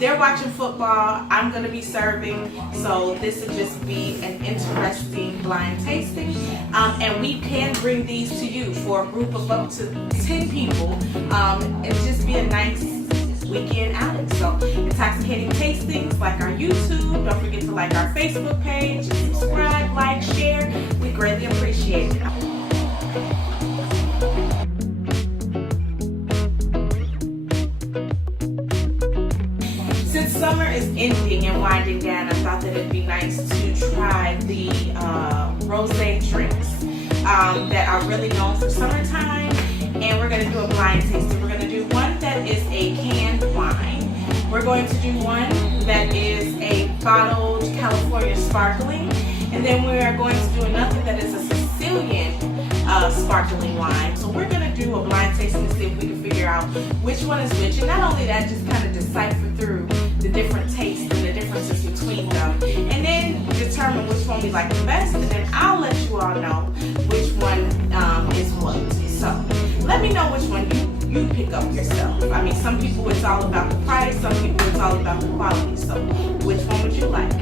They're watching football. I'm going to be serving. So this will just be an interesting blind tasting. And we can bring these to you for a group of up to 10 people. It'll just be a nice weekend outing. So Intoxicating Tastings, like our YouTube. Don't forget to like our Facebook page. Subscribe, like, share. We greatly appreciate it. Since summer is ending and winding down, I thought that it'd be nice to try the rosé drinks that are really known for summertime. And we're going to do a blind tasting. We're going to do one that is a canned wine. We're going to do one that is a bottled California sparkling. And then we are going to do another that is a Sicilian sparkling wine. So we're going to do a blind tasting to see if we can figure out which one is which. And not only that, just kind of decipher through the different tastes and the differences between them. And then determine which one we like the best. And then I'll let you all know which one is what. So let me know which one you pick up yourself. I mean, some people it's all about the price. Some people it's all about the quality. So which one would you like?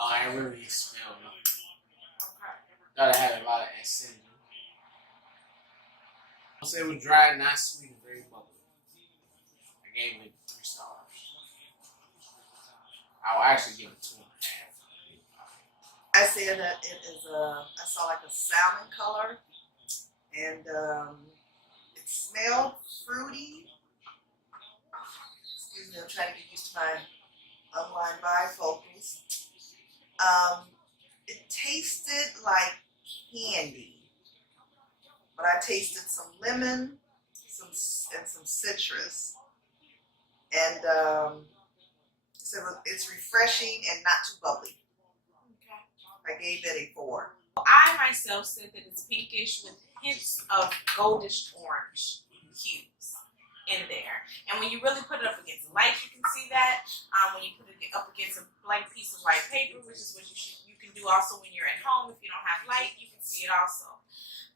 I really smell it. Gotta have a lot of acidity. I'll say it was dry, not sweet, and very bubbly. I gave it 3 stars. I'll actually give it 2.5. I said that it is I saw like a salmon color, and it smelled fruity. Excuse me, I'm trying to get used to my unwind bifocals. It tasted like candy, but I tasted some lemon, some citrus, and so it's refreshing and not too bubbly. Okay. I gave it a 4. I myself said that it's pinkish with hints of goldish orange hues in there. And when you really put it up against the light, you can see that. When you put it up against a blank piece of white paper, which is what you can do also when you're at home. If you don't have light, you can see it also.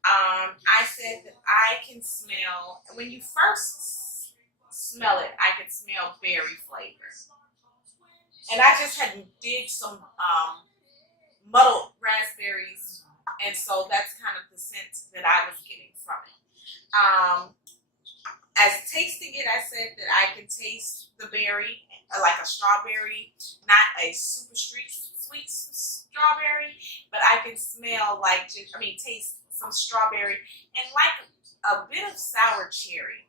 I said that I can smell, when you first smell it, I can smell berry flavor. And I just did some muddled raspberries, and so that's kind of the scent that I was getting from it. As tasting it, I said that I can taste the berry, like a strawberry, not a super sweet strawberry, but I can smell taste some strawberry and like a bit of sour cherry.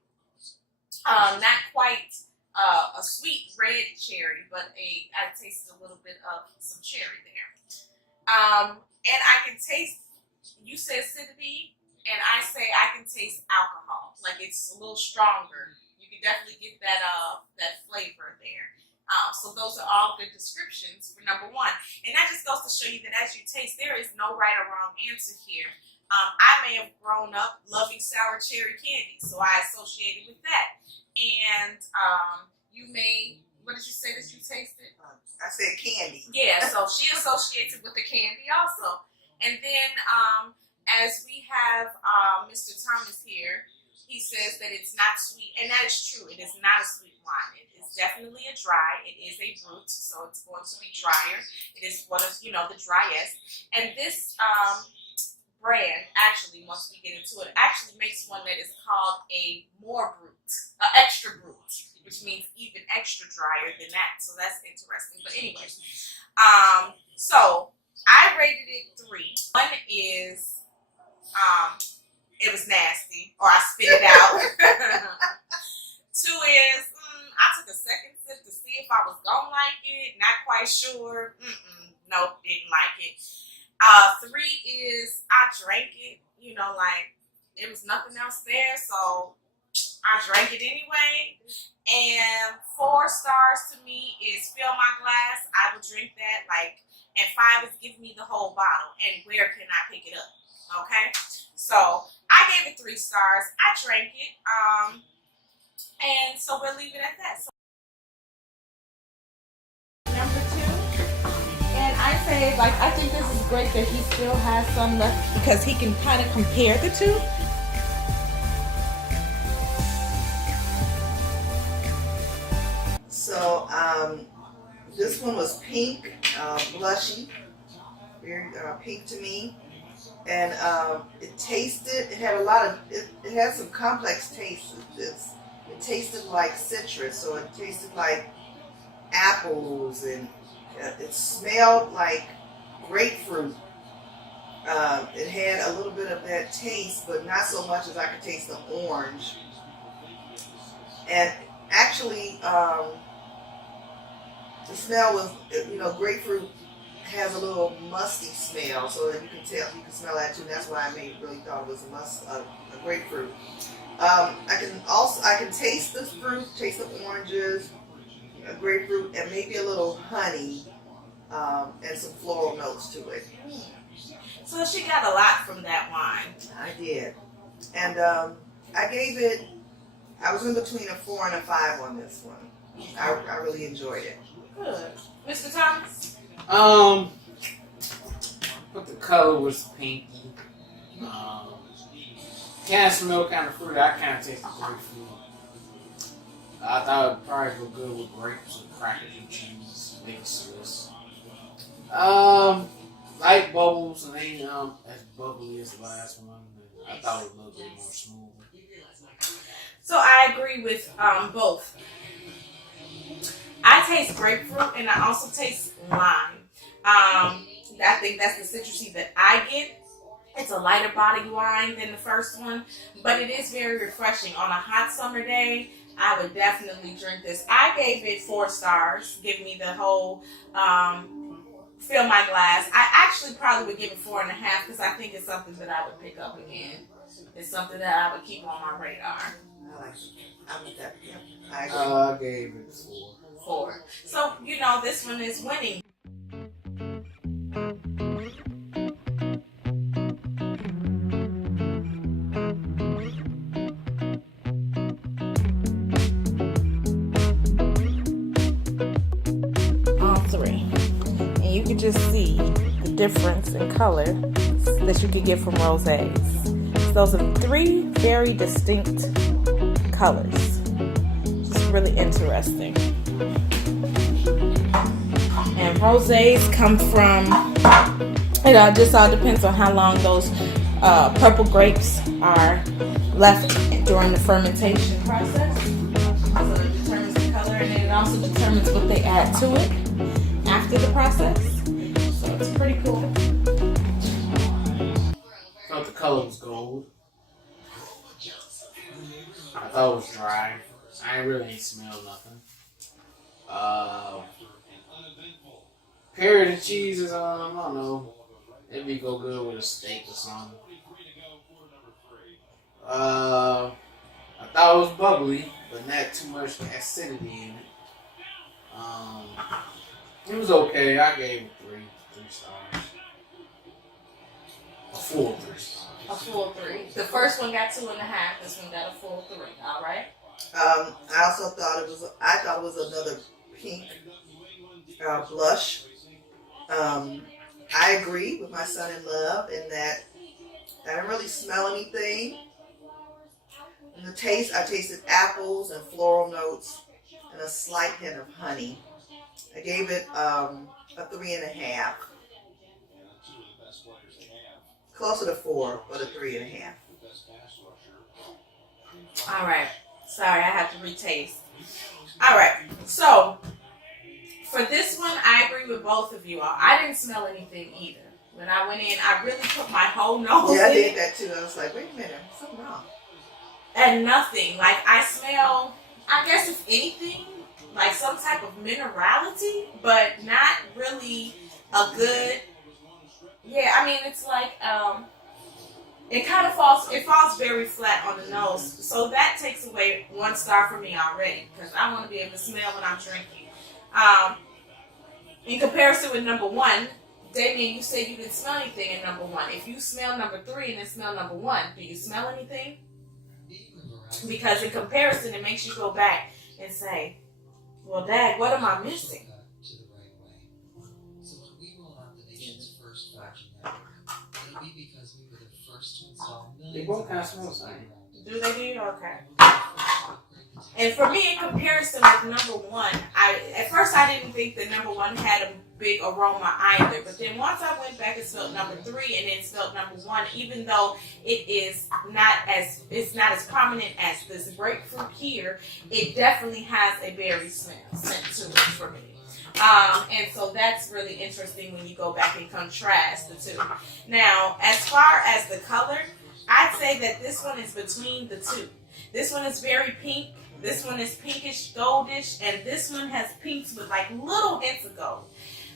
Not quite a sweet red cherry, but I tasted a little bit of some cherry there. And I can taste, you said acidity, and I say I can taste alcohol. Like it's a little stronger. You can definitely get that flavor there. So those are all good descriptions for number 1. And that just goes to show you that as you taste, there is no right or wrong answer here. I may have grown up loving sour cherry candy, so I associated with that. And you may, what did you say that you tasted? I said candy. Yeah, so she associates it with the candy also. And then as we have Mr. Thomas here, he says that it's not sweet, and that is true. It is not a sweet wine. It is definitely a dry. It is a brut, so it's going to be drier. It is one of, the driest. And this brand, actually, once we get into it, actually makes one that is called a more brut, extra brut, which means even extra drier than that. So that's interesting. But anyway, so I rated it 3. 1 is it was nasty, or I spit it out. 2 is I took a second sip to see if I was gonna like it. Not quite sure. Nope, didn't like it. 3 is I drank it. Like it was nothing else there, so I drank it anyway. And 4 stars to me is fill my glass. I will drink that. Like, and 5 is give me the whole bottle. And where can I pick it up? Okay. So I gave it 3 stars. I drank it. And so we'll leave it at that. So number 2. And I say, like, I think this is great that he still has some left because he can kind of compare the two. So this one was pink, blushy, very pink to me, and it tasted. It had a lot of. It had some complex tastes. It tasted like citrus, so it tasted like apples, and it smelled like grapefruit. It had a little bit of that taste, but not so much as I could taste the orange. And actually, the smell was, grapefruit has a little musty smell, so you can smell that too. And that's why I really thought it was a grapefruit. I can taste the fruit, taste the oranges, grapefruit, and maybe a little honey, and some floral notes to it. So she got a lot from that wine. I did, and I was in between a 4 and a 5 on this one. I really enjoyed it. Good. Mr. Thomas? But the color was pinky. Kind of smell kind of fruity. I kind of tasted grapefruit. I thought it would probably go good with grapes and crackers and cheese, maybe Swiss. Light bubbles and ain't as bubbly as the last one. I thought it was a little bit more smooth. So I agree with both. I taste grapefruit and I also taste lime. I think that's the citrusy that I get. It's a lighter body wine than the first one, but it is very refreshing. On a hot summer day, I would definitely drink this. I gave it 4 stars. Give me the whole fill my glass. I actually probably would give it 4.5 because I think it's something that I would pick up again. It's something that I would keep on my radar. I like that. Yeah, I agree. I gave it 4. So, this one is winning. All 3. And you can just see the difference in color that you could get from rosés. So those are 3 very distinct colors. Just really interesting. And rosés come from, it just all depends on how long those purple grapes are left during the fermentation process. So it determines the color, and it also determines what they add to it after the process. So it's pretty cool. I thought the color was gold. I thought it was dry. I really ain't smell nothing. Pear and cheese is, I don't know. It'd go good with a steak or something. I thought it was bubbly, but not too much acidity in it. It was okay. I gave it 3 stars. A full 3 stars. A full 3. The first one got 2.5. This one got a full 3. All right. I also thought it was another pink blush. I agree with my son in love in that I didn't really smell anything. In the taste, I tasted apples and floral notes and a slight hint of honey. I gave it a 3.5. Closer to 4, but a 3.5. All right. Sorry, I have to retaste. All right. So, for this one, I agree with both of you all. I didn't smell anything either. When I went in, I really put my whole nose in. Yeah, I did that too. I was like, wait a minute, something wrong. And nothing. Like, I smell, I guess if anything, like some type of minerality, but not really a good, yeah, I mean, it's like, it kind of falls very flat on the nose. So that takes away 1 star for me already, because I want to be able to smell when I'm drinking. In comparison with number 1, Damien, you said you didn't smell anything in number 1. If you smell number 3 and then smell number 1, do you smell anything? Because in comparison, it makes you go back and say, well, Dad, what am I missing? They both kind of smell the same. Do they do? Okay. And for me, in comparison with number 1, at first I didn't think that number 1 had a big aroma either. But then once I went back and smelled number 3 and then smelled number 1, even though it's not as prominent as this grapefruit here, it definitely has a berry scent to it for me. And so that's really interesting when you go back and contrast the two. Now, as far as the color, I'd say that this one is between the two. This one is very pink. This one is pinkish, goldish, and this one has pinks with like little hints of gold.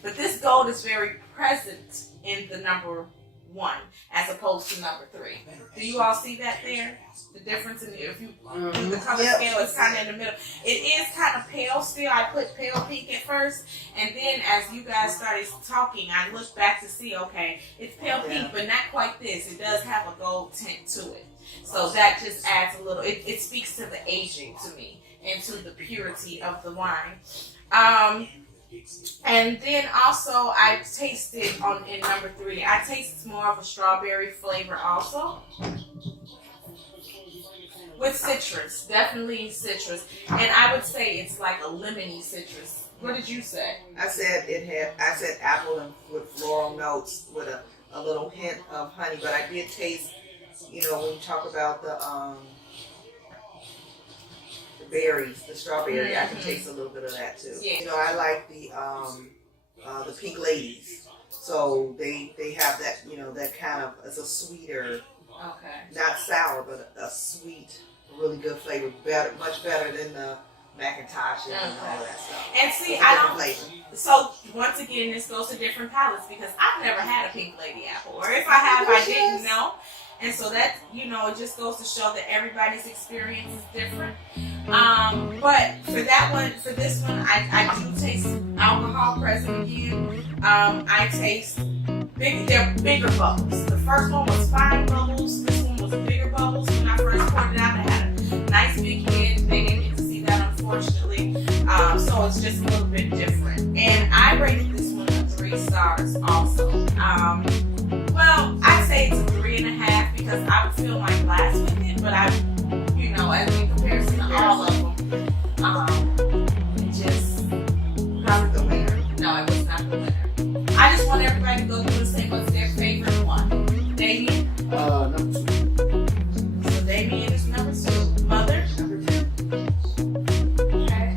But this gold is very present in the number 1 as opposed to number 3. Do you all see that there? The difference in if you do the color scale is kind of in the middle. It is kind of pale still. I put pale pink at first, and then as you guys started talking, I looked back to see, okay, it's pale pink, but not quite this. It does have a gold tint to it. So that just adds a little, it speaks to the aging to me and to the purity of the wine. And then also I tasted in number 3, I tasted more of a strawberry flavor also. With citrus, definitely citrus. And I would say it's like a lemony citrus. What did you say? I said apple and with floral notes with a little hint of honey, but I did taste, when you talk about the berries, the strawberry, I can taste a little bit of that too. Yeah. I like the pink ladies. So they have that, that kind of, it's a sweeter, not sour, but a sweet, really good flavor. Much better than the Macintosh and all that stuff. And see, flavor. So once again, this goes to different palates because I've never had a pink lady apple, or if I have, I didn't know. And so that, it just goes to show that everybody's experience is different. But for this one, I do taste alcohol present again. I taste they're bigger bubbles. The first one was fine bubbles. This one was bigger bubbles. When I first poured it out, it had a nice big head. They didn't get to see that, unfortunately. So it's just a little bit different. And I rated this one 3 stars also. Well, I'd say it's a 3.5 because I would fill my glass with it, but as in comparison to all of them, it just not the winner. No, it was not the winner. I just want everybody to go through and say what's their favorite one. Damien? Number 2. So Damien is number 2. Mother? Number 2. Okay.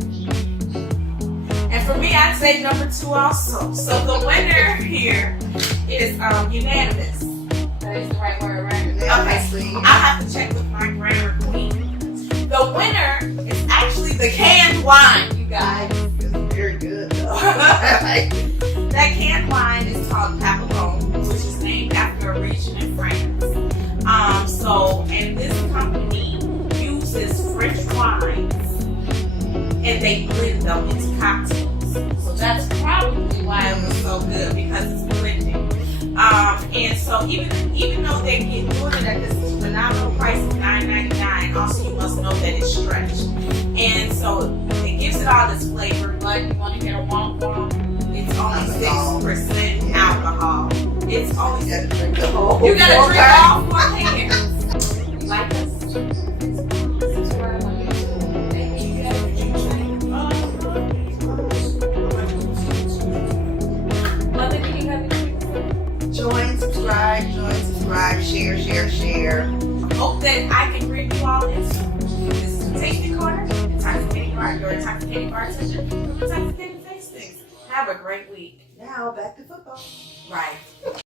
And for me, I'd say number 2 also. So the winner here is unanimous. That is the right word, right? Okay. I'll have to check with my grammar queen. The winner is actually the canned wine, you guys. It's very good, though. That canned wine is called Papillon, which is named after a region in France. And this company uses French wines and they blend them into cocktails. So that's probably why it was so good, because it's blending. And so even though they're doing it at this phenomenal price of $9.99, also you must know that it's stretched. And so it gives it all this flavor, but you want to get a womp womp, it's only 6% alcohol. It's only You gotta drink the whole. You gotta drink all 4 cans. You like this? Join, subscribe, share. Hope that I can bring you all this. This is the Tasting Corner, Intoxicating Bartender, your Intoxicating Bartender, Intoxicating Tastings. Have a great week. Now back to football. Right.